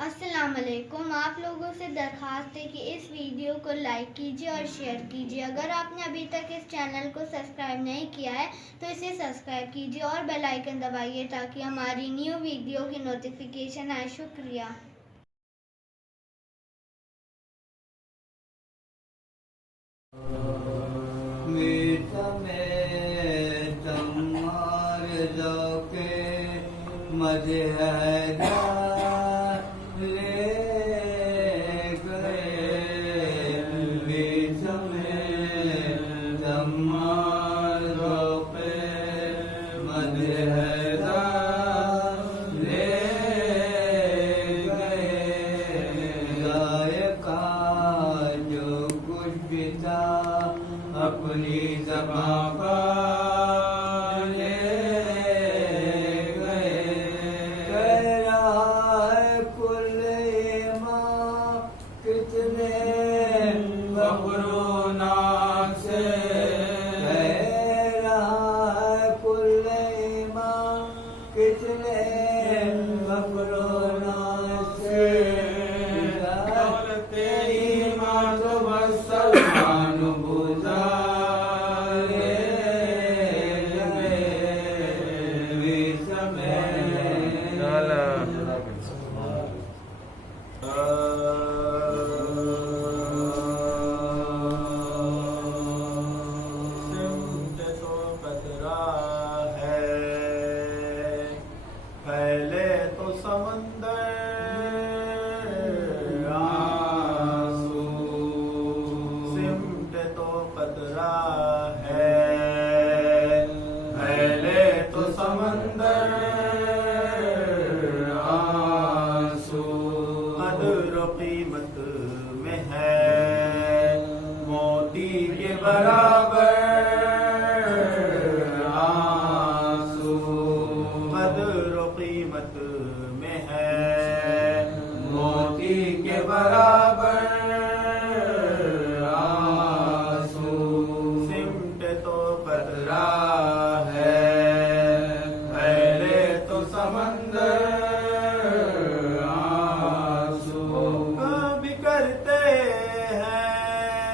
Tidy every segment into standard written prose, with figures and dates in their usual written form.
السلام علیکم. آپ لوگوں سے درخواست ہے کہ اس ویڈیو کو لائک کیجیے اور شیئر کیجیے. اگر آپ نے ابھی تک اس چینل کو سبسکرائب نہیں کیا ہے تو اسے سبسکرائب کیجیے اور بیل آئیکن دبائیے تاکہ ہماری نیو ویڈیو کی نوٹیفیکیشن آئے. شکریہ. اپنی زبان پر لے گئے. کہہ رہا ہے کل ایمان کتنے فخر و ناز سے. کہہ رہا ہے کل ایمان کتنے فخر و ناز سے. دولت ایمان تو بس سلمان پہلے تو سمندر آنسو سمٹ تو قطرہ ہے. پہلے تو سمندر آنسو قدر و قیمت میں ہے موتی کے برابر. قیمت میں ہے موتی کے برابر آنسو. سمٹ تو قطرہ ہے پہلے تو سمندر آنسو. کبھی کرتے ہیں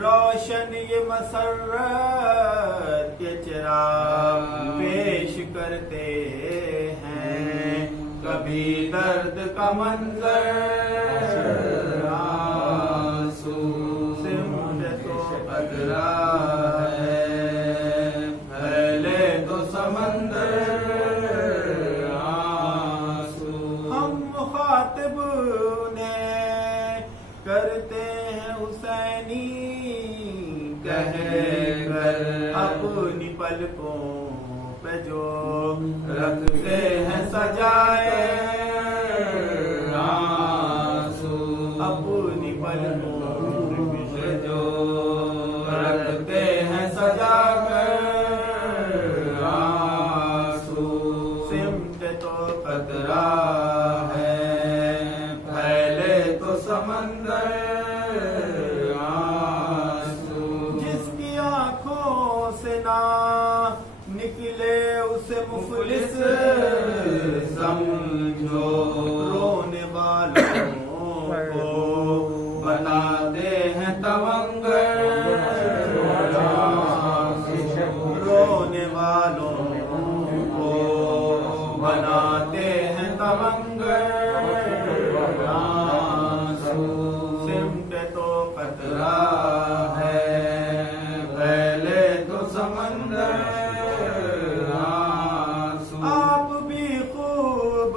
روشن یہ مسرت کے چراغ پیش کرتے ہیں. کبھی درد کا منظر آنسو. سمٹ تو قطرہ ہے پہلے تو سمندر آنسو. ہم مخاطب نے کرتے ہیں حسینی کہہ کر اپنی پلکوں پہ جو رکھتے ہیں سجائے آنسو. اپنی پلکوں پہ جو رکھتے ہیں سجا کر آنسو. سمٹ تو قطرہ ہے پھیلے تو سمندر آنسو. جس کی آنکھوں سے نہ نکلے اسے مفلس سمجھو. رونے والوں کو بناتے ہیں تونگر. رونے والوں کو بناتے ہیں تونگر. سمٹ تو قطرہ ہے پہلے تو سمندر. آپ بھی خوب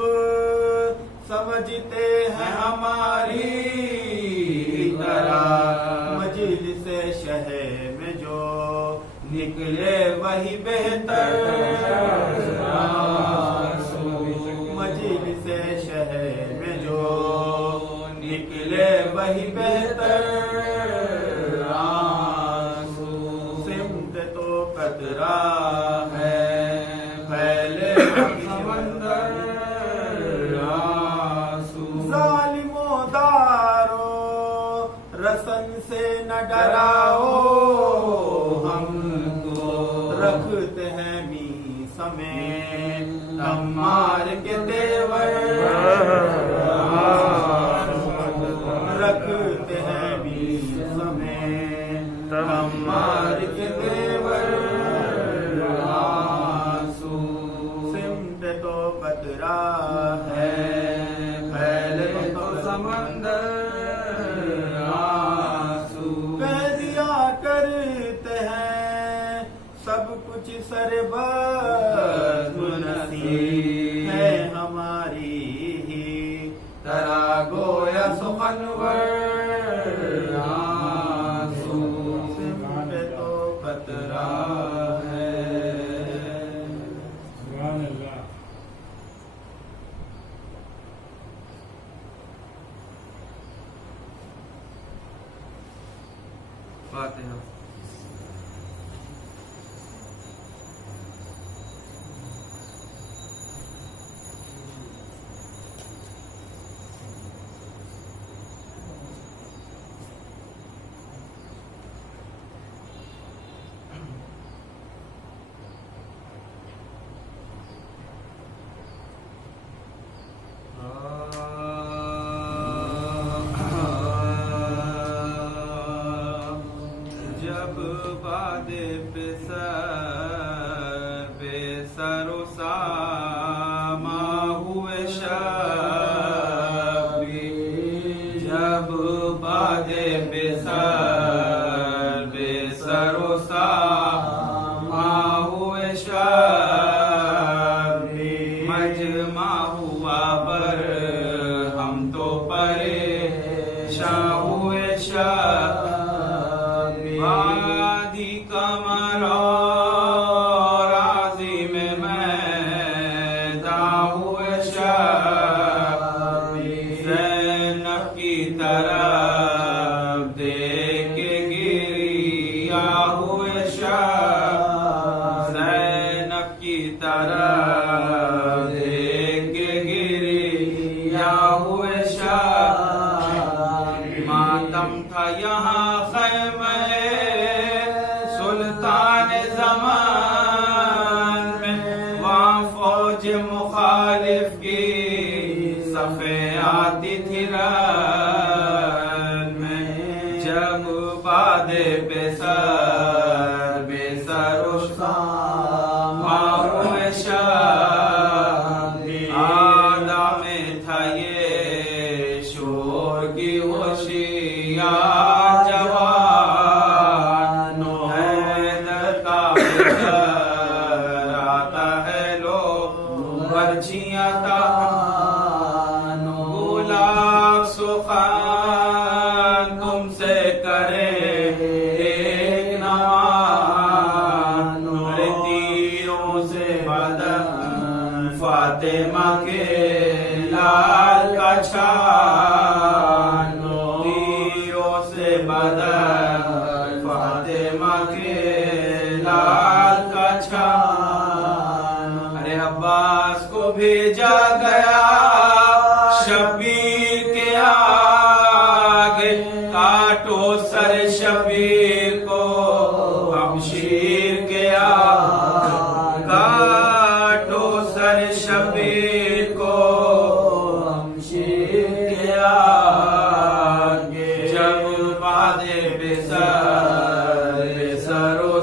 سمجھتے ہیں ہماری طرح مجلس شہر میں جو نکلے وہی بہتر. مجلس شہر میں جو نکلے وہی بہتر آنسو. سمٹ تو قطرہ ہے پہلے سمندر آنسو. ظالموں دارو رسن سے نہ ڈراؤ. ہم تو رکھتے ہیں می سمے ہم مار کے تیور समंदर आंसू। कह दिया करते हैं सब कुछ सरबत नसीब है हमारी ही तरह गोया सुखनवर आंसू। पे तो खतरा है। फातिहा। जब बादे बेसरो सामा हुए शबी। जब बादे बेसरो सामा हुए शबी। मजमा हुआ पर हम तो परेशान हुए शबी। वादी कमर और आज़िम में मैदान हुए शबी। ज़ैनब की तरफ देख के गिरिया हुए शबी। ज़ैनब की तरफ देख के गिरिया हुए शबी। मातम था यहाँ ख़ैमे सुल्तान ज़मान में। वहाँ फौज मुखालिफ की सफ़े आती थी रन में। जब बादे बेसरो सामा हुए शबी। आदा में था ये शोर की होशियार जवानो। हैदर का फिकर आता है लो बर्छियां तानो। गुलाब सुखान तुमसे करे एक नवानो। तीरों से बदन फातिमा के लाल का छानो। तीरों से बदन फातिमा के लाल का छानो। अरे अब्बास को भेजा गया शबीर के आगे। काटो सर शबीर को हम शीर के आगे। काटो सर शबीर को हम शीर के आगे। जब बादे बेसरो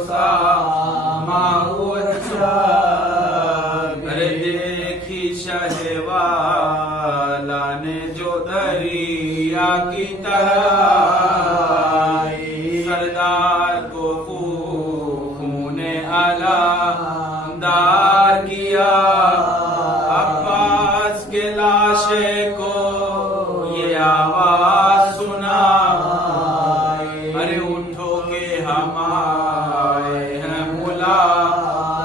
सामा हुए शबी। अरे देखी शहवाला ने जो दरिया की तरह सरदार को खूने अलामदार किया। अब्बास के लाशे को ये आवाज सुना। अरे उठो के हम आए हैं मुलाकात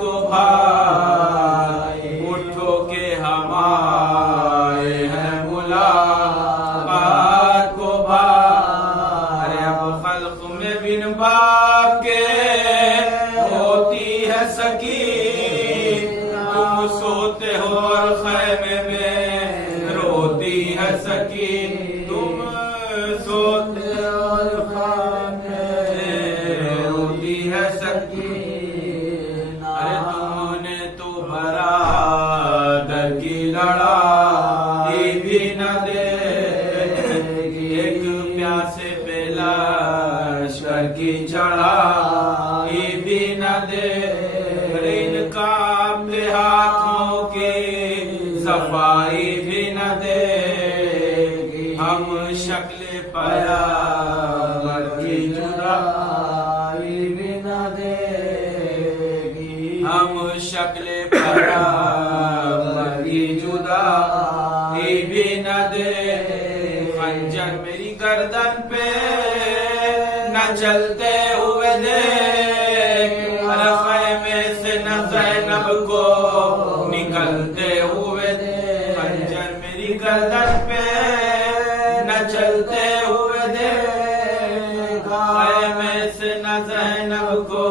को भाई। उठो के हम आए हैं मुलाकात को भाई। अरे अब खल्क में बिन बाप के होती है सकीन। तुम सोते हो और खैमे में रोती है सकीन। तुम सोते हो और खैमे में रोती है सकीन। अरे तुमने तो बरादर की लड़ाई भी न देगी। एक प्यासे पे लश्कर की चढ़ाई भी न दे। इनका अपने हाथों की सफाई भी न दे। ہم شکل پیغمبر کی جدائی بھی نہ دے گی ہم شکل پیغمبر کی جدائی بھی نہ دے خنجر میری گردن پہ نہ چلتے ہوئے دیکھ خیمے سے نہ زینب کو نکلتے ہوئے دیکھ خنجر میری گردن پہ نہ چلتے ہوئے دیکھ خیمے سے نہ زینب کو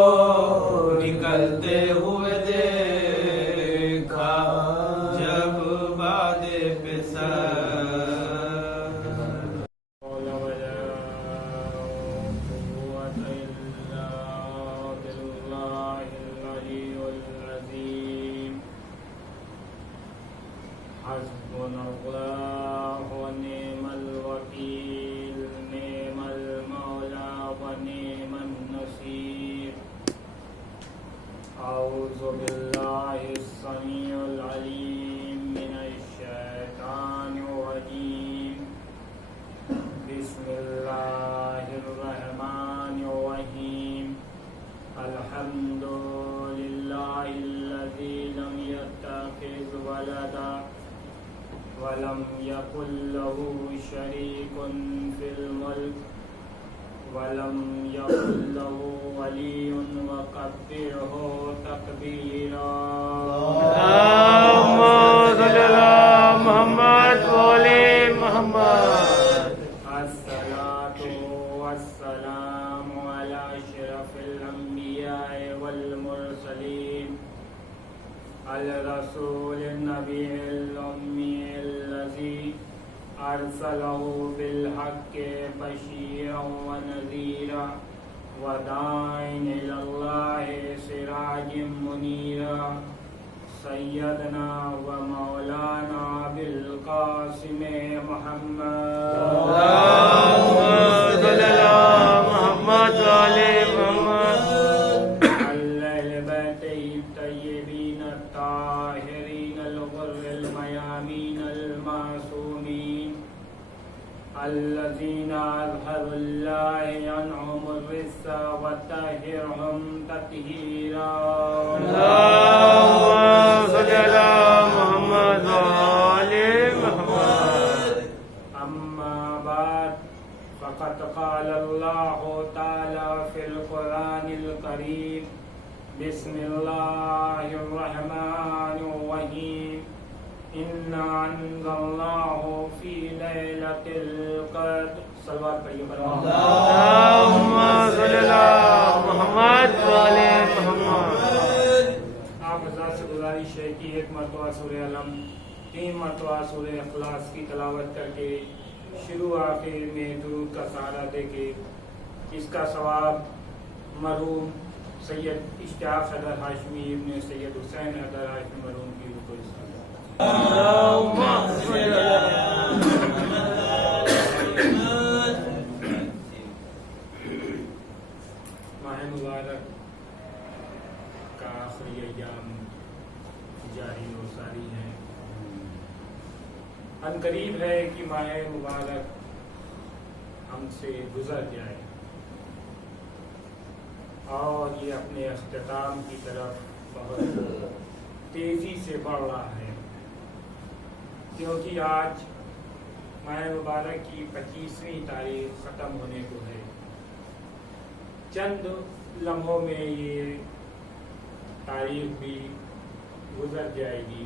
نکلتے ہوئے دیکھا جب بادے پہ حسبنا الله ونعم الوكيل نعم المولى ونعم النصير أعوذ بالله السميع العليم من الشيطان الرجيم بسم الله الرحمن الرحيم الحمد لله الذي لم يتخذ ولدا ولم يكن له شريك في الملك ولم يكن له ولي وكبره تكبيرا اللهم صل على محمد وعلى محمد الصلاة والسلام على أشرف الأنبياء والمرسلين الرسول النبي الأمي الذي أرسله بالحق بشيرا ونذيرا وداعيا إلى الله سراجا منيرا سيدنا ومولانا بالقاسم محمد اللهم صل على محمد وعلى محمد الطيبين الطاهرين الغر الميامين المعصومين الذين أظهروا الله عنهم الرزق وطهرهم تطهيرا اللهم صل على محمد وعلى محمد أما بعد فقد قال الله تعالى في القرآن الكريم بسم الله الرحمن الرحيم إنا أنزلناه في ليلة القدر صلوات اللهم صل على محمد وعلى محمد آپ حضرات سے گزارش ہے کہ ایک مرتبہ سورہ علم 3 مرتبہ سورہ اخلاص کی تلاوت کر کے شروع آخر میں درود کا سہارا دے کے اس کا ثواب مرحوم سید اشتیاق حیدر ہاشمی ابن سید حسین حیدر ہاشمی مرحوم کی روح کو اللهم صل على ماہ مبارک کا آخری ایام جاری و ساری ہیں ان قریب ہے کہ ماہ مبارک ہم سے گزر جائے اور یہ اپنے اختتام کی طرف بہت تیزی سے بڑھ رہا ہے کیونکہ آج ماہ مبارک کی 25ویں تاریخ ختم ہونے کو ہے چند لمحوں میں یہ تاریخ بھی گزر جائے گی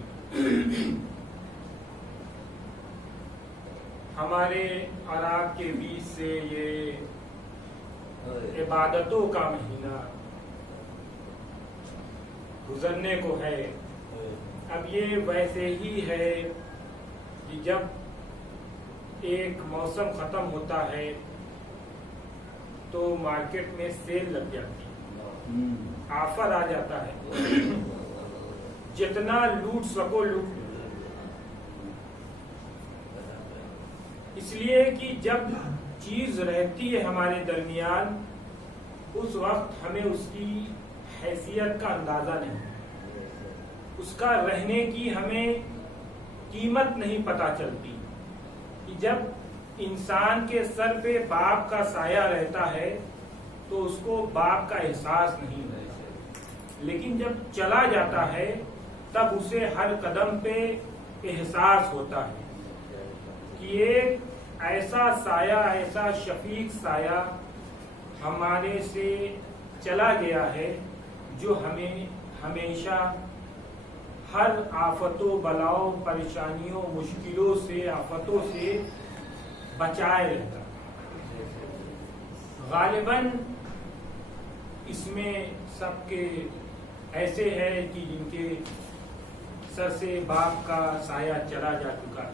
ہمارے اور آپ کے بیچ سے یہ عبادتوں کا مہینہ گزرنے کو ہے اب یہ ویسے ہی ہے کہ جب ایک موسم ختم ہوتا ہے تو مارکیٹ میں سیل لگ جاتی ہے آفر آ جاتا ہے جتنا لوٹ سکو لوٹ لو اس لیے کہ جب چیز رہتی ہے ہمارے درمیان اس وقت ہمیں اس کی حیثیت کا اندازہ نہیں اس کا رہنے کی ہمیں قیمت نہیں پتہ چلتی کہ جب इंसान के सर पे बाप का साया रहता है तो उसको बाप का एहसास नहीं होता, लेकिन जब चला जाता है तब उसे हर कदम पे एहसास होता है कि एक ऐसा साया, ऐसा शफीक साया हमारे से चला गया है जो हमें हमेशा हर आफतों, बलाओं, परेशानियों, मुश्किलों से, आफतों से बचाए रहता है। गालिबन इसमें सबके ऐसे है कि जिनके सर से बाप का साया चला जा चुका है।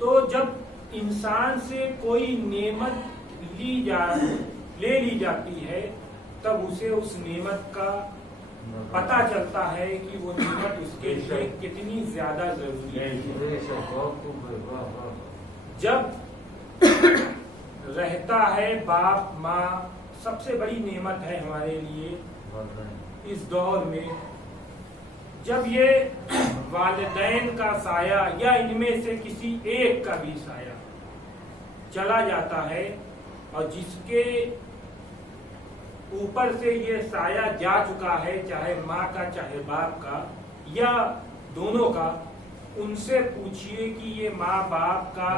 तो जब इंसान से कोई नेमत ले ली जाती है तब उसे उस नेमत का पता चलता है कि वो नेमत उसके लिए कितनी ज्यादा जरूरी है। जब रहता है बाप माँ, सबसे बड़ी नेमत है हमारे लिए इस दौर में। जब ये वालिदैन का साया या इनमें से किसी एक का भी साया चला जाता है और जिसके ऊपर से ये साया जा चुका है, चाहे माँ का चाहे बाप का या दोनों का, उनसे पूछिए कि ये माँ बाप का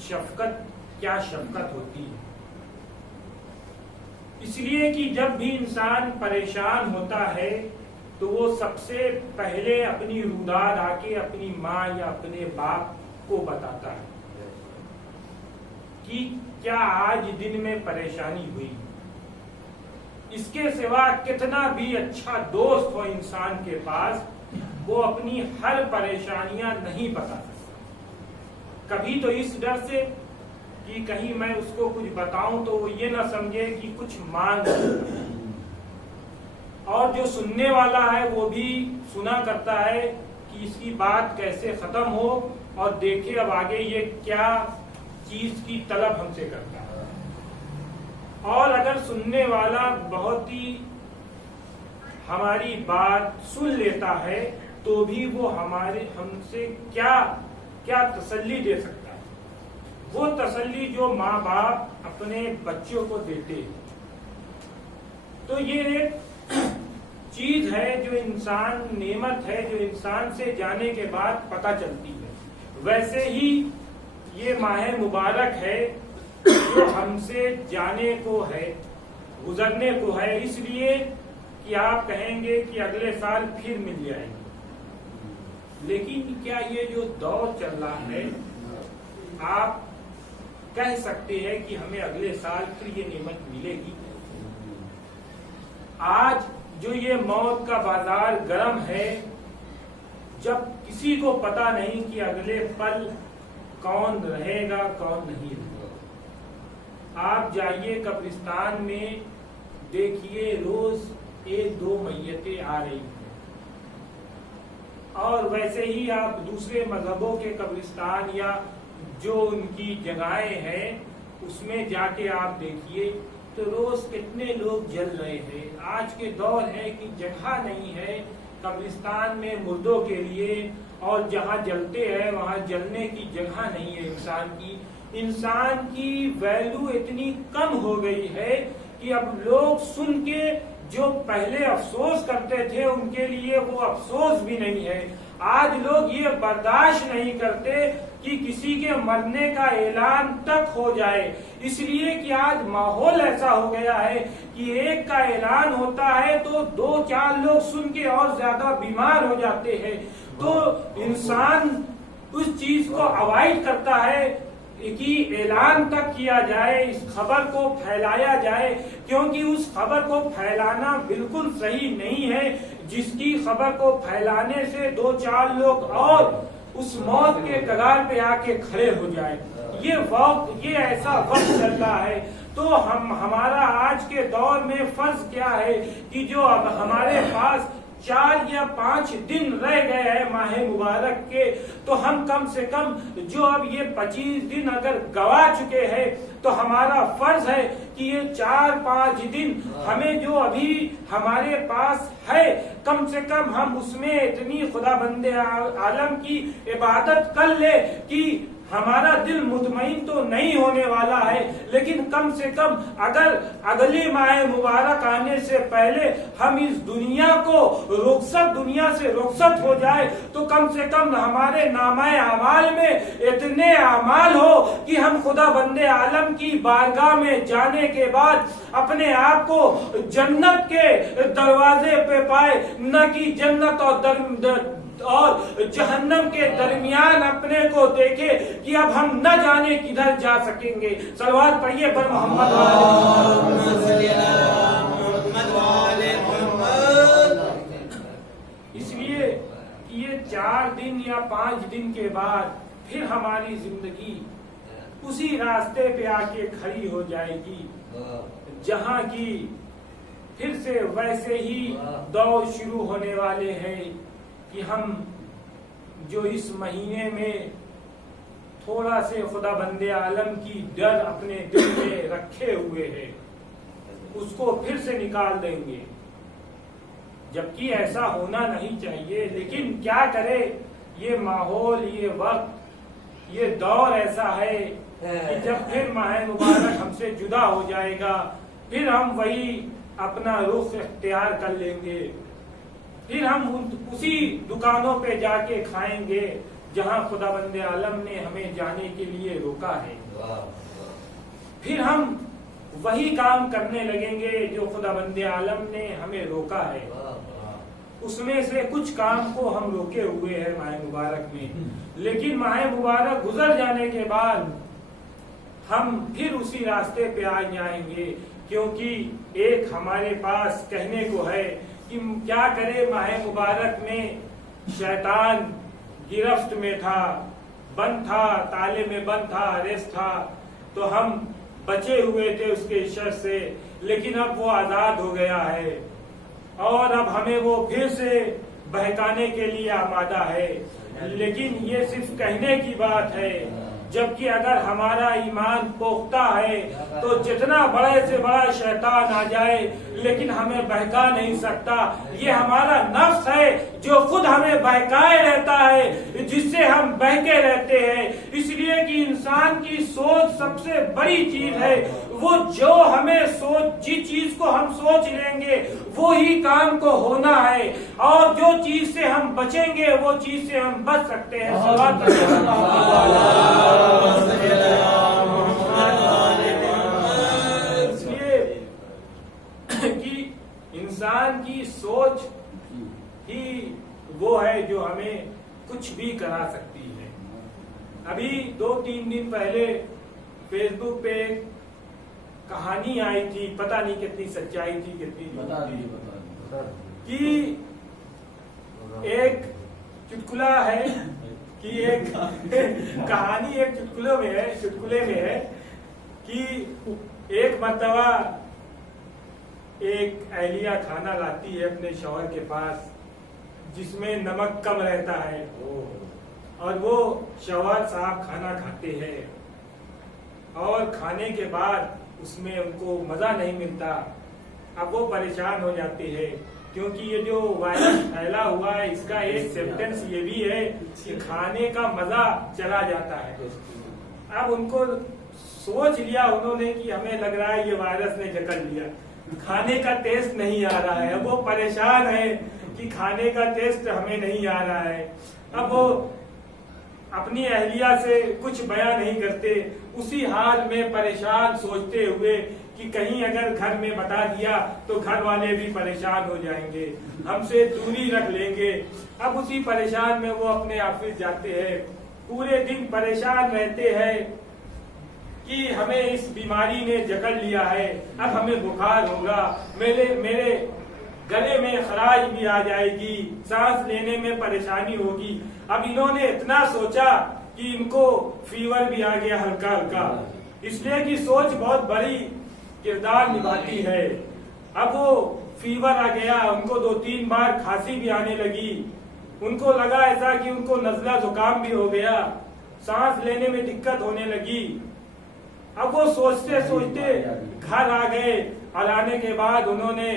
शफकत क्या शफकत होती है। इसलिए कि जब भी इंसान परेशान होता है तो वो सबसे पहले अपनी रुदाद आके अपनी माँ या अपने बाप को बताता है कि क्या आज दिन में परेशानी हुई। इसके सिवा कितना भी अच्छा दोस्त हो इंसान के पास, वो अपनी हर परेशानियां नहीं बता सकता। कभी तो इस डर से कि कहीं मैं उसको कुछ बताऊं तो वो ये ना समझे कि कुछ मांग, और जो सुनने वाला है वो भी सुना करता है कि इसकी बात कैसे खत्म हो और देखे अब आगे ये क्या चीज की तलब हमसे करता है। और अगर सुनने वाला बहुत ही हमारी बात सुन लेता है तो भी वो हमसे क्या तसल्ली दे सकता है, वो तसल्ली जो माँ बाप अपने बच्चों को देते हैं। तो ये एक चीज है जो इंसान, नेमत है जो इंसान से जाने के बाद पता चलती है। वैसे ही ये माह मुबारक है जो हमसे जाने को है, गुजरने को है, इसलिए कि आप कहेंगे कि अगले साल फिर मिल जाएंगे। लेकिन क्या ये जो दौर चल रहा है, आप कह सकते हैं कि हमें अगले साल फिर ये नेमत मिलेगी? आज जो ये मौत का बाजार गर्म है, जब किसी को पता नहीं कि अगले पल कौन रहेगा कौन नहीं रहेगा। आप जाइए कब्रिस्तान में, देखिए रोज 1-2 मैयतें आ रही हैं। और वैसे ही आप दूसरे मजहबों के कब्रिस्तान या जो उनकी जगहें हैं उसमें जाके आप देखिए तो रोज कितने लोग जल रहे हैं। आज के दौर है कि जगह नहीं है कब्रिस्तान में मुर्दों के लिए, और जहाँ जलते हैं वहाँ जलने की जगह नहीं है इंसान की वैल्यू इतनी कम हो गई है कि अब लोग सुन के जो पहले अफसोस करते थे उनके लिए वो अफसोस भी नहीं है। आज लोग ये बर्दाश्त नहीं करते कि किसी के मरने का ऐलान तक हो जाए, इसलिए कि आज माहौल ऐसा हो गया है कि एक का ऐलान होता है तो 2-4 लोग सुन के और ज्यादा बीमार हो जाते हैं। तो इंसान उस चीज को अवॉइड करता है कि ऐलान तक किया जाए, इस खबर को फैलाया जाए, क्योंकि उस खबर को फैलाना बिल्कुल सही नहीं है जिसकी खबर को फैलाने से 2-4 लोग और उस मौत के कगार पे आके खड़े हो जाए। ये ऐसा वक्त चल रहा है। तो हमारा आज के दौर में फर्ज क्या है कि जो अब हमारे पास 4 या 5 दिन रह गए हैं माह मुबारक के, तो हम कम से कम जो अब ये 25 दिन अगर गवा चुके हैं तो हमारा फर्ज है कि ये 4-5 दिन हमें जो अभी हमारे पास है कम से कम हम उसमें इतनी खुदा बंदे आलम की इबादत कर ले कि हमारा दिल मुतमईन तो नहीं होने वाला है, लेकिन कम से कम अगर अगले माह मुबारक आने से पहले हम इस दुनिया से रुखसत हो जाए तो कम से कम हमारे नामाए अमाल में इतने अमाल हो कि हम खुदा बंदे आलम की बारगाह में जाने के बाद अपने आप को जन्नत के दरवाजे पे पाए, न कि जन्नत और जहन्नम के दरमियान अपने को देखे कि अब हम न जाने किधर जा सकेंगे। सलवात पढ़िए पर मोहम्मद। इसलिए कि ये 4 दिन या 5 दिन के बाद फिर हमारी जिंदगी उसी रास्ते पे आके खड़ी हो जाएगी जहां की फिर से वैसे ही दौर शुरू होने वाले हैं कि हम जो इस महीने में थोड़ा से खुदा बंदे आलम की डर अपने दिल में रखे हुए हैं उसको फिर से निकाल देंगे, जबकि ऐसा होना नहीं चाहिए। लेकिन क्या करे, ये माहौल, ये वक्त, ये दौर ऐसा है कि जब फिर माह मुबारक हमसे जुदा हो जाएगा फिर हम वही अपना रुख इख्तियार कर लेंगे, फिर हम उसी दुकानों पे जाके खाएंगे जहां खुदा बंदे आलम ने हमें जाने के लिए रोका है। फिर हम वही काम करने लगेंगे जो खुदा बंदे आलम ने हमें रोका है। उसमें से कुछ काम को हम रोके हुए हैं माह मुबारक में, लेकिन माह मुबारक गुजर जाने के बाद हम फिर उसी रास्ते पे आ जाएंगे, क्योंकि एक हमारे पास कहने को है कि क्या करे, माह मुबारक में शैतान गिरफ्त में था, बंद था, ताले में बंद था, अरेस्ट था, तो हम बचे हुए थे उसके शर से, लेकिन अब वो आजाद हो गया है और अब हमें वो फिर से बहकाने के लिए आमादा है। लेकिन ये सिर्फ कहने की बात है, जबकि अगर हमारा ईमान पुख्ता है तो जितना बड़े से बड़ा शैतान आ जाए लेकिन हमें बहका नहीं सकता। ये हमारा नफ्स है जो खुद हमें बहकाए रहता है, जिससे हम बहके रहते हैं। इसलिए कि इंसान की सोच सबसे बड़ी चीज है, वो जो हमें जिस चीज को हम सोच लेंगे वो ही काम को होना है, और जो चीज से हम बचेंगे वो चीज से हम बच सकते हैं। इसलिए कि इंसान की सोच ही वो है जो हमें कुछ भी करा सकती है। अभी 2-3 दिन पहले फेसबुक पे कहानी आई थी, पता नहीं कितनी सच्चाई थी कितनी कि एक चुटकुला है कि एक कहानी एक चुटकुले में है कि एक मर्तबा एक अहलिया खाना लाती है अपने शौहर के पास जिसमें नमक कम रहता है, और वो शौहर साहब खाना खाते हैं और खाने के बाद उसमें उनको मजा नहीं मिलता। अब वो परेशान हो जाते हैं, क्योंकि ये जो वायरस फैला हुआ है इसका एक सिम्पटम्स ये भी है कि खाने का मजा चला जाता है। अब उनको सोच लिया उन्होंने कि हमें लग रहा है ये वायरस ने जकड़ लिया, खाने का टेस्ट नहीं आ रहा है। अब वो परेशान है कि खाने का टेस्ट हमें नहीं आ रहा है। अब वो अपनी अहलिया से कुछ बयां नहीं करते, उसी हाल में परेशान सोचते हुए कि कहीं अगर घर में बता दिया तो घर वाले भी परेशान हो जाएंगे, हमसे दूरी रख लेंगे। अब उसी परेशान में वो अपने ऑफिस जाते हैं, पूरे दिन परेशान रहते हैं कि हमें इस बीमारी ने जकड़ लिया है, अब हमें बुखार होगा, मेरे गले में खराश भी आ जाएगी, सांस लेने में परेशानी होगी। अब इन्होंने इतना सोचा कि इनको फीवर भी आ गया हल्का हल्का, इसलिए कि सोच बहुत बड़ी किरदार निभाती है। अब वो फीवर आ गया, उनको 2-3 बार खांसी भी आने लगी, उनको लगा ऐसा कि उनको नजला जुकाम भी हो गया, सांस लेने में दिक्कत होने लगी। अब वो सोचते सोचते घर आ गए और आने के बाद उन्होंने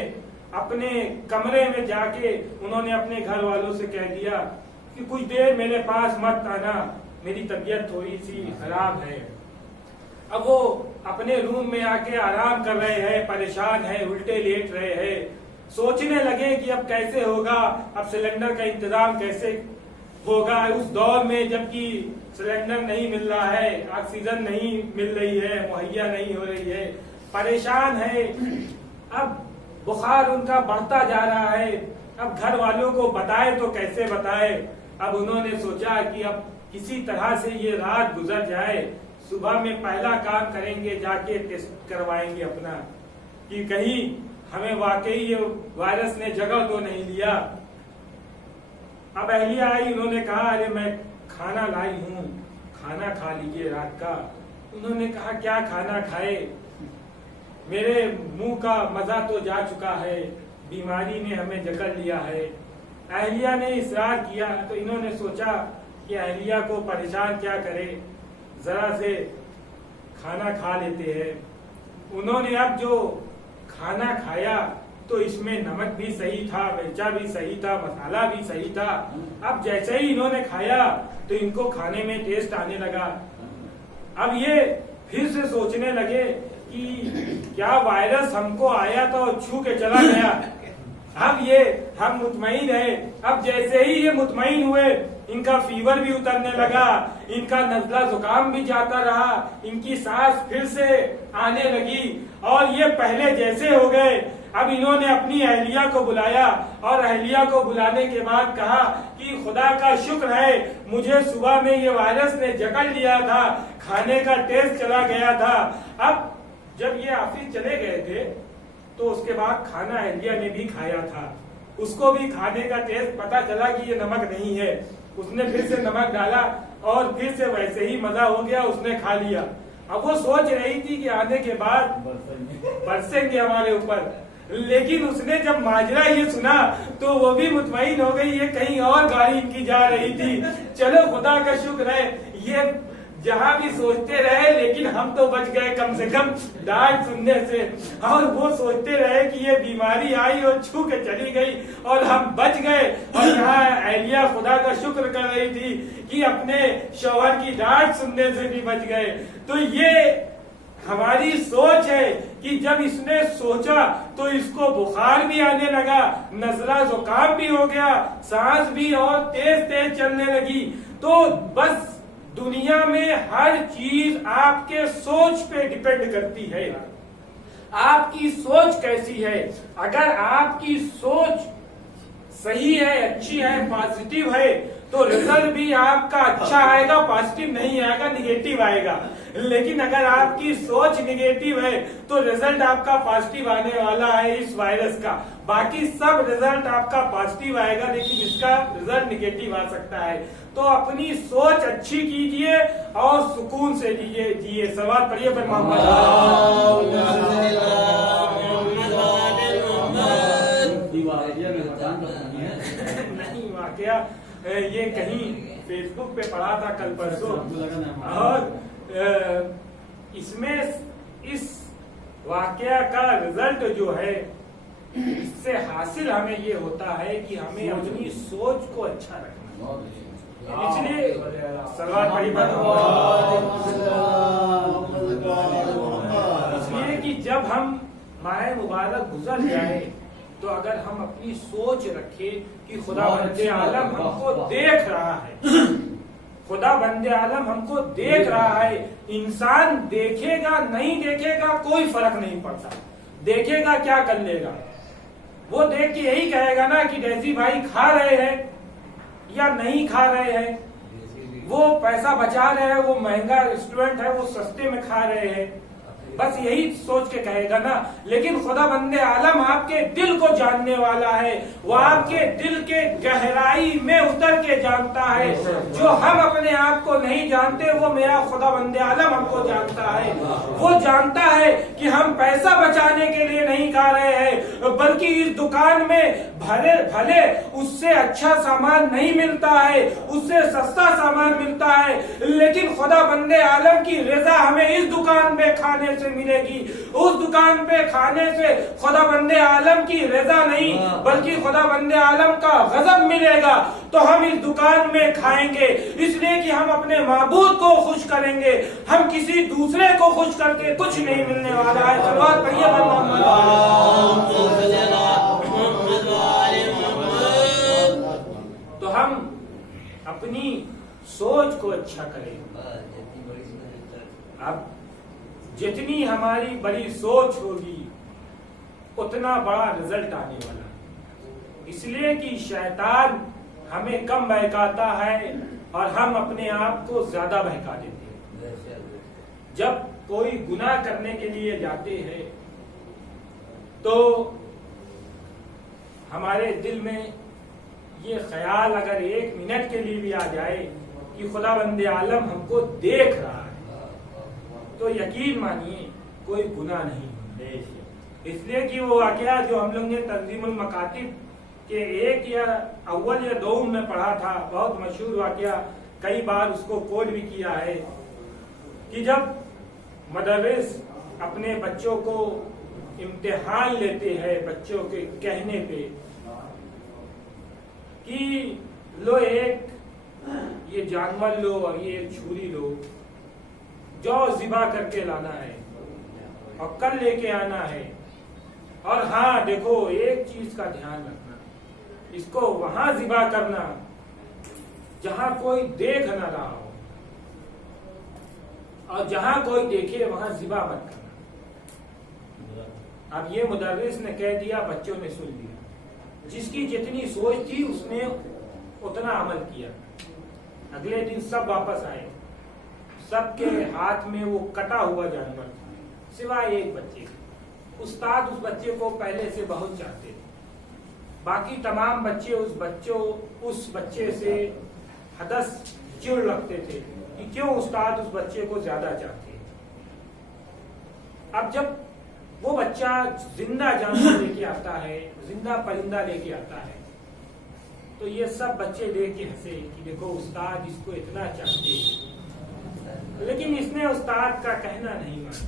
अपने कमरे में जाके उन्होंने अपने घर वालों से कह दिया कि कुछ देर मेरे पास मत आना, मेरी तबीयत थोड़ी सी खराब है। अब वो अपने रूम में आके आराम कर रहे हैं, परेशान है, उल्टे लेट रहे हैं, सोचने लगे कि अब कैसे होगा, अब सिलेंडर का इंतजाम कैसे होगा उस दौर में जबकि सिलेंडर नहीं मिल रहा है, ऑक्सीजन नहीं मिल रही है, मुहैया नहीं हो रही है, परेशान है। अब बुखार उनका बढ़ता जा रहा है, अब घर वालों को बताए तो कैसे बताए। अब उन्होंने सोचा कि अब किसी तरह से ये रात गुजर जाए, सुबह में पहला काम करेंगे जाके टेस्ट करवाएंगे अपना कि कहीं हमें वाकई ये वायरस ने जगह तो नहीं लिया। अब अहलिया आई, उन्होंने कहा अरे मैं खाना लाई हूँ, खाना खा लीजिए रात का। उन्होंने कहा क्या खाना खाए, मेरे मुंह का मजा तो जा चुका है, बीमारी ने हमें जकड़ लिया है। अहलिया ने इसरार किया तो इन्होंने सोचा कि अहलिया को परेशान क्या करे, जरा से खाना खा लेते हैं। उन्होंने अब जो खाना खाया तो इसमें नमक भी सही था, मिर्चा भी सही था, मसाला भी सही था। अब जैसे ही इन्होंने खाया तो इनको खाने में टेस्ट आने लगा। अब ये फिर से सोचने लगे कि क्या वायरस हमको आया तो छू के चला गया। अब ये हम मुतमईन है। अब जैसे ही ये मुतमईन हुए इनका फीवर भी उतरने लगा, इनका नजला जुकाम भी जाता रहा, इनकी सांस फिर से आने लगी और ये पहले जैसे हो गए। अब इन्होंने अपनी अहलिया को बुलाया और अहलिया को बुलाने के बाद कहा कि खुदा का शुक्र है मुझे सुबह में ये वायरस ने जकड़ लिया था, खाने का टेस्ट चला गया था। अब जब ये ऑफिस चले गए थे तो उसके बाद खाना अहलिया ने भी खाया था, उसको भी खाने का टेस्ट पता चला कि ये नमक नहीं है। उसने फिर से नमक डाला और फिर से वैसे ही मजा हो गया, उसने खा लिया। अब वो सोच रही थी कि आने के बाद बरसेंगे हमारे ऊपर, लेकिन उसने जब माजरा ये सुना तो वो भी मुतमईन हो गई, ये कहीं और गाड़ी इनकी जा रही थी। चलो खुदा का शुक्र है ये जहाँ भी सोचते रहे लेकिन हम तो बच गए कम से कम डांट सुनने से। और वो सोचते रहे कि ये बीमारी आई और छू के चली गई और हम बच गए। और यहाँ अहलिया खुदा का शुक्र कर रही थी कि अपने शौहर की डांट सुनने से भी बच गए। तो ये हमारी सोच है कि जब इसने सोचा तो इसको बुखार भी आने लगा, नजला जुकाम भी हो गया, सांस भी और तेज तेज चलने लगी। तो बस दुनिया में हर चीज आपके सोच पे डिपेंड करती है, आपकी सोच कैसी है। अगर आपकी सोच सही है, अच्छी है, पॉजिटिव है तो रिजल्ट भी आपका अच्छा आएगा, पॉजिटिव नहीं आएगा, निगेटिव आएगा। लेकिन अगर आपकी सोच निगेटिव है तो रिजल्ट आपका पॉजिटिव आने वाला है इस वायरस का। बाकी सब रिजल्ट आपका पॉजिटिव आएगा लेकिन इसका रिजल्ट निगेटिव आ सकता है। तो अपनी सोच अच्छी कीजिए और सुकून से जिए। सवाल पढ़िए पर नहीं वाकया ये कहीं फेसबुक पे पढ़ा था कल परसों, और इसमें इस वाकया का रिजल्ट जो है इससे हासिल हमें ये होता है कि हमें अपनी सोच को अच्छा रखना। इसलिए सलवार पढ़ी इसलिए कि जब हम माह मुबारक गुजर जाए तो अगर हम अपनी सोच रखें कि खुदा बंदे आलम हमको देख रहा है, खुदा बंदे आलम हमको देख रहा है। इंसान देखेगा नहीं देखेगा कोई फर्क नहीं पड़ता, देखेगा क्या कर लेगा। वो देख के यही कहेगा ना कि डेजी भाई खा रहे हैं या नहीं खा रहे हैं, वो पैसा बचा रहे हैं, वो महंगा रेस्टोरेंट है वो सस्ते में खा रहे हैं। बस यही सोच के कहेगा ना, लेकिन खुदा बंदे आलम आपके दिल को जानने वाला है। वो आपके दिल के गहराई में उतर के जानता है। जो हम अपने आप को नहीं जानते वो मेरा खुदा बंदे आलम हमको जानता है। वो जानता है कि हम पैसा बचाने के लिए नहीं खा रहे हैं, बल्कि इस दुकान में भले उससे अच्छा सामान नहीं मिलता है, उससे सस्ता सामान मिलता है, लेकिन खुदा बंदे आलम की रजा हमें इस दुकान पे खाने से मिलेगी। उस दुकान पे खाने से खुदा बंदे आलम की रजा नहीं बल्कि खुदा बंदे आलम का गजब मिलेगा। तो हम इस दुकान में खाएंगे इसलिए कि हम अपने माबूद को खुश करेंगे, हम किसी दूसरे को खुश करके कुछ नहीं मिलने वाला है। सलवात पढ़िए। तो हम अपनी सोच को अच्छा करें। अब जितनी हमारी बड़ी सोच होगी उतना बड़ा रिजल्ट आने वाला है। इसलिए कि शैतान हमें कम बहकाता है और हम अपने आप को ज्यादा बहका देते हैं। जब कोई गुनाह करने के लिए जाते हैं तो हमारे दिल में ये ख्याल अगर 1 मिनट के लिए भी आ जाए कि खुदा बंदे आलम हमको देख रहा है, तो यकीन मानिए कोई गुनाह नहीं है। इसलिए कि वो वाकया जो हम लोग ने तंजीमुल मकातिब के 1 या अव्वल या 2 में पढ़ा था, बहुत मशहूर वाकया, कई बार उसको कोट भी किया है, कि जब मदरस अपने बच्चों को इम्तिहान लेते हैं बच्चों के कहने पे कि लो एक ये जानवर लो और ये छुरी लो, जो ज़िबा करके लाना है और कल लेके आना है, और हाँ देखो एक चीज का ध्यान रखना, इसको वहां ज़िबा करना जहां कोई देख न रहा हो, और जहां कोई देखे वहां ज़िबा मत करना। अब ये मुदर्रिस ने कह दिया, बच्चों ने सुन लिया, जिसकी जितनी सोच थी उसने उतना अमल किया। अगले दिन सब वापस आए, सबके हाथ में वो कटा हुआ जानवर था सिवाय एक बच्चे के। उस्ताद उस बच्चे को पहले से बहुत चाहते थे, बाकी तमाम बच्चे उस बच्चे से हदस चिढ़ रखते थे कि क्यों उस्ताद उस बच्चे को ज्यादा चाहते हैं। अब जब वो बच्चा जिंदा जानवर लेके आता है, जिंदा परिंदा लेके आता है, तो ये सब बच्चे लेके हंसे कि देखो उस्ताद इसको इतना चाहते हैं, लेकिन इसने उस्ताद का कहना नहीं माना।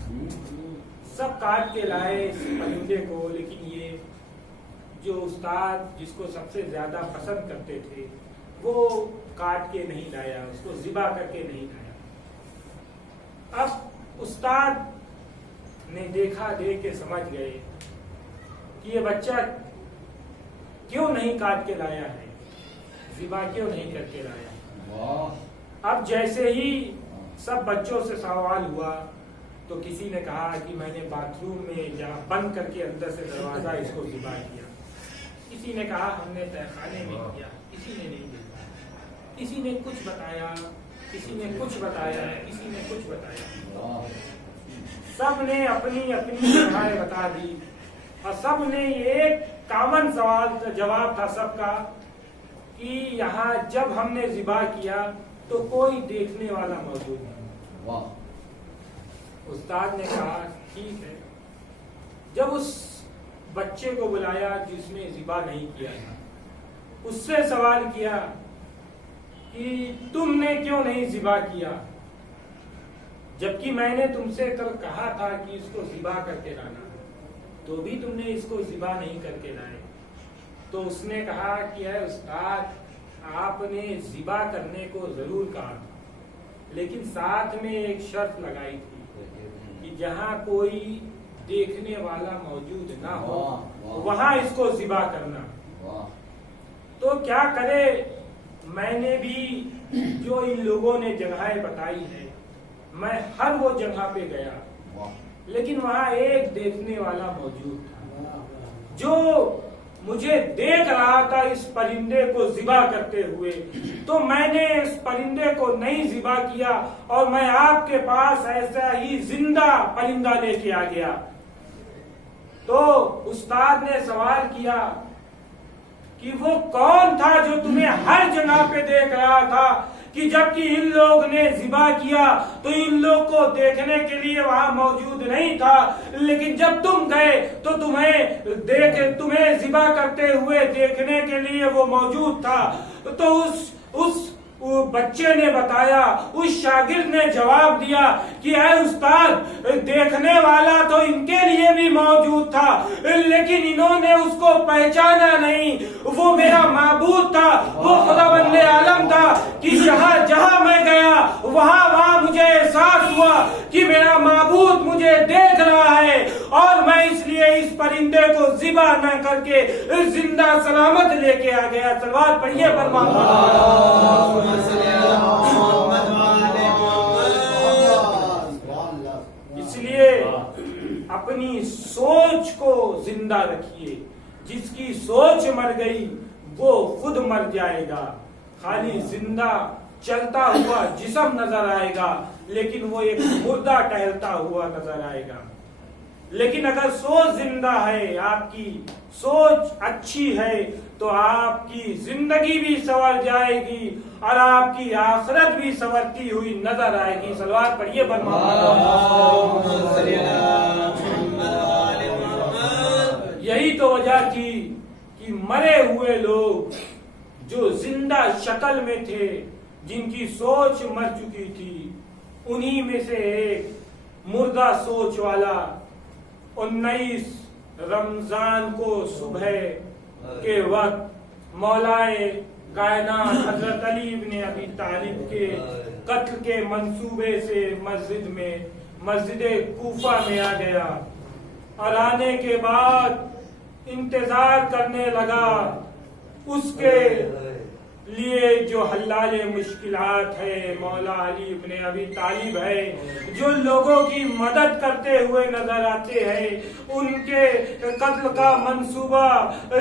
सब काट के लाए इस परिंदे को, लेकिन ये जो उस्ताद जिसको सबसे ज्यादा पसंद करते थे वो काट के नहीं लाया, उसको ज़िबा करके नहीं लाया। अब उस्ताद ने देखा, देख के समझ गए कि ये बच्चा क्यों नहीं काट के लाया है, ज़िबा क्यों नहीं करके लाया। अब जैसे ही सब बच्चों से सवाल हुआ तो किसी ने कहा कि मैंने बाथरूम में जहाँ बंद करके अंदर से दरवाजा इसको ज़िबा किया, किसी ने कहा हमने तहखाने में किया, किसी ने नहीं देखा, किसी ने कुछ बताया, किसी ने कुछ बताया, किसी ने कुछ बताया। सब ने अपनी अपनी जगह बता दी और सब ने एक कॉमन सवाल का जवाब था सबका कि यहाँ जब हमने ज़िबा किया तो कोई देखने वाला मौजूद नहीं। उस्ताद ने कहा ठीक है। जब उस बच्चे को बुलाया जिसने ज़िबा नहीं किया था, उससे सवाल किया कि तुमने क्यों नहीं ज़िबा किया, जबकि मैंने तुमसे कल कहा था कि इसको ज़िबा करके लाना, तो भी तुमने इसको ज़िबा नहीं करके लाए। तो उसने कहा कि है उस्ताद, आपने ज़िबा करने को जरूर कहा था, लेकिन साथ में एक शर्त लगाई थी कि जहाँ कोई देखने वाला मौजूद ना हो वहां इसको ज़िबा करना। तो क्या करे, मैंने भी जो इन लोगों ने जगहें बताई है, मैं हर वो जगह पे गया, लेकिन वहां एक देखने वाला मौजूद था जो مجھے دیکھ رہا تھا اس پرندے کو ذبح کرتے ہوئے، تو میں نے اس پرندے کو نہیں ذبح کیا اور میں آپ کے پاس ایسا ہی زندہ پرندہ لے کے آ گیا۔ تو استاد نے سوال کیا کہ وہ کون تھا جو تمہیں ہر جگہ پہ دیکھ رہا تھا، کہ جبکہ ان لوگ نے ذبح کیا تو ان لوگ کو دیکھنے کے لیے وہاں موجود نہیں تھا، لیکن جب تم گئے تو تمہیں ذبح کرتے ہوئے دیکھنے کے لیے وہ موجود تھا۔ تو اس بچے نے بتایا، اس شاگرد نے جواب دیا کہ اے استاد، دیکھنے والا تو ان کے لیے بھی موجود تھا، لیکن انہوں نے اس کو پہچانا نہیں۔ وہ میرا معبود تھا، وہ خداوند عالم تھا کہ جہاں جہاں میں گیا وہاں مجھے احساس ہوا کہ میرا معبود مجھے دیکھ رہا ہے، اور میں اس لیے اس پرندے کو ذبح نہ کر کے زندہ سلامت لے کے آ گیا۔ صلوات پڑھیے پر محمد۔ اس لیے اپنی سوچ کو زندہ رکھیے، جس کی سوچ مر گئی وہ خود مر جائے گا، خالی زندہ چلتا ہوا جسم نظر آئے گا لیکن وہ ایک مردہ ٹہلتا ہوا نظر آئے گا۔ لیکن اگر سوچ زندہ ہے، آپ کی سوچ اچھی ہے، تو آپ کی زندگی بھی سنور جائے گی اور آپ کی آخرت بھی سنورتی ہوئی نظر آئے گی۔ صلوات پڑھیے بر محمد۔ یہی تو وجہ تھی کہ مرے ہوئے لوگ جو زندہ شکل میں تھے، جن کی سوچ مر چکی تھی، انہی میں سے ایک مردہ سوچ والا 19 رمضان کو صبح کے وقت مولائے کائنات حضرت علی ابن ابی طالب کے قتل کے منصوبے سے مسجد کوفہ میں آ گیا، اور آنے کے بعد انتظار کرنے لگا اس کے لیے جو حلال مشکلات ہے، مولا علی ابن ابی طالب ہے، جو لوگوں کی مدد کرتے ہوئے نظر آتے ہیں، ان کے قتل کا منصوبہ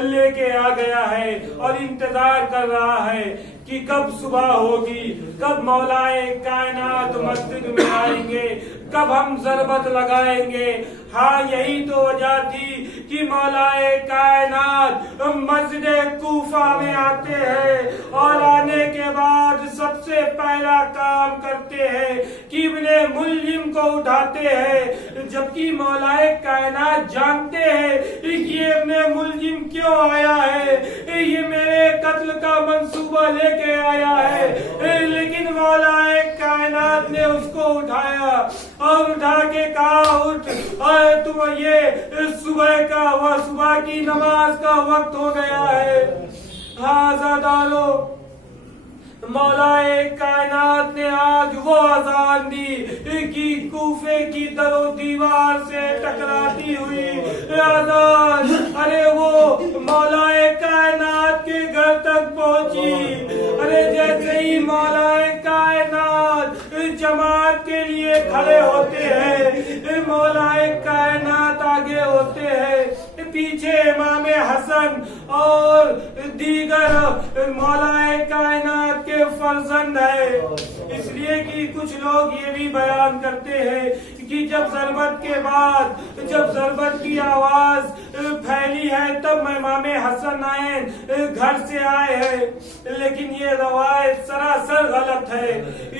لے کے آ گیا ہے اور انتظار کر رہا ہے کہ کب صبح ہوگی، کب مولا کائنات مسجد میں آئیں گے، کب ہم ضربت لگائیں گے۔ ہاں یہی تو وجہ تھی کہ مولا کائنات مسجد کوفہ میں آتے ہیں، اور آنے کے بعد سب سے پہلا کام کرتے ہیں کہ ابن ملجم کو اٹھاتے ہیں، جبکہ مولا کائنات جانتے ہیں کہ یہ ابن ملجم کیوں آیا ہے، یہ میرے قتل کا منصوبہ لے کے آیا ہے، لیکن مولا کائنات نے اس کو اٹھایا اور اٹھا کے کہا، اٹھ، تم یہ صبح کی نماز کا وقت ہو گیا ہے۔ آزادارو، مولا کائنات نے آج وہ اذان دی کہ کوفے کی در و دیوار سے ٹکراتی ہوئی اذان، ارے وہ مولا کائنات کے گھر تک پہنچی۔ ارے جیسے ہی مولا کائنات جماعت کے لیے کھڑے ہوتے ہیں، مولا کائنات آگے ہوتے ہیں، پیچھے امام حسن اور دیگر مولا کائنات کے فرزند ہے۔ اس لیے کہ کچھ لوگ یہ بھی بیان کرتے ہیں کہ جب ضربت کے بعد جب ضربت کی آواز پھیلی ہے تب امام حسن گھر سے آئے ہیں، لیکن یہ روایت سراسر غلط ہے۔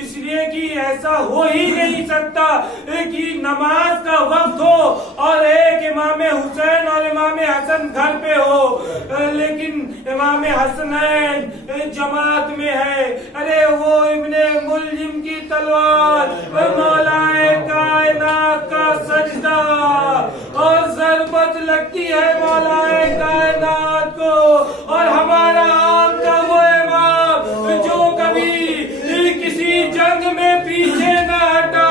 اس لیے کہ ایسا ہو ہی نہیں سکتا کہ نماز کا وقت ہو اور ایک امام حسین اور امام حسن گھر پہ ہو، لیکن امام حسنین جماعت میں ہے۔ ارے وہ ابن ملجم کی تلوار، مولا کائنات کا سجدہ اور ضربت لگتی ہے مولا کائنات کو، اور ہمارا آپ کا وہ امام جو کبھی کسی جنگ میں پیچھے نہ ہٹا،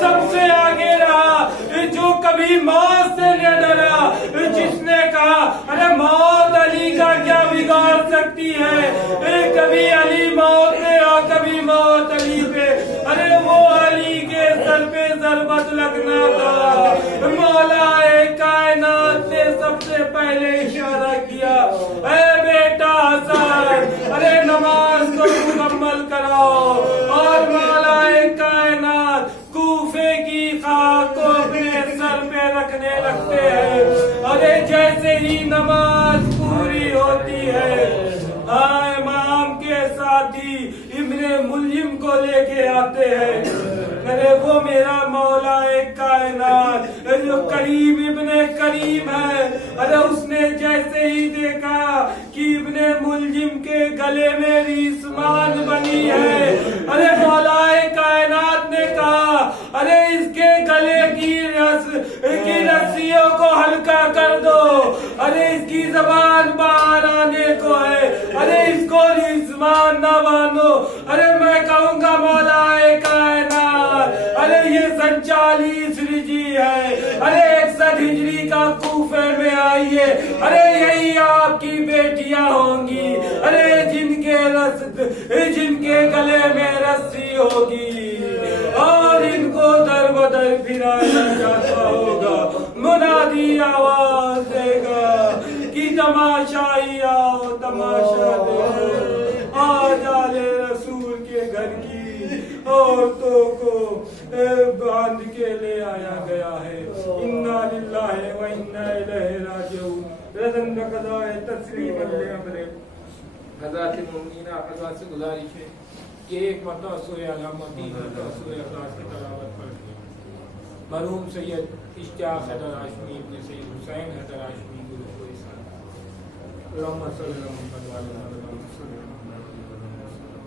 سب سے آگے رہا، جو کبھی موت سے نہ ڈرا، جس نے کہا ارے موت علی کا کیا بگاڑ سکتی ہے، کبھی علی موت پہ اور کبھی موت علی پہ، ارے وہ علی کے سر پہ ضربت لگنا تھا۔ مولا کائنات نے سب سے پہلے اشارہ आओ और मौलाए कायनात कूफे की खाक को अपने सर पे रखने लगते हैं। अरे जैसे ही नमाज पूरी होती है, इमाम के साथी इब्ने मुल्जिम को लेके आते हैं। अरे वो मेरा मौलाए कायनात जो करीम इब्ने करीम है, अरे उसने जैसे ही देखा कि इब्ने मुल्जिम के गले में रिस्मान बनी है, अरे मौलाए कायनात ने कहा अरे इसके गले की रस्सियों को हल्का कर दो, अरे इसकी जबान बाहर आने को है, अरे इसको रिस्मान ना बांधो। अरे मैं कहूँगा मौलाए कायनात, अरे ये 47 हिजरी है, अरे 61 हिजरी का कूफे में आइए, अरे यही आपकी बेटियां होंगी, अरे जिनके गले में रस्सी होगी और इनको दर बदर फिराया जाता होगा। मुनादी आवाज देगा कि तमाशाई आओ तमाशा देखो। आज आले रसूल के घर की औरतों को बांध के ले आया गया है। इन्ना लिल्लाहि व इन्ना इलैहि राजिऊन। रज़न बक़ज़ाए तस्लीमन ले अमरे। हज़रत मोमिनीन क़ज़ा से गुजारिश है कि एक मरतबा सूरह अल-हम्म, 3 मरतबा सूरह इख़लास की तिलावत पढ़िए। मरहूम सैयद इश्तियाक़ हैदर हाशमी इब्न सैयद हुसैन हैदर हाशमी गुरु को इसान। अल्लाहुम्मा सल्लि अला मुहम्मद व अला आलि मुहम्मद।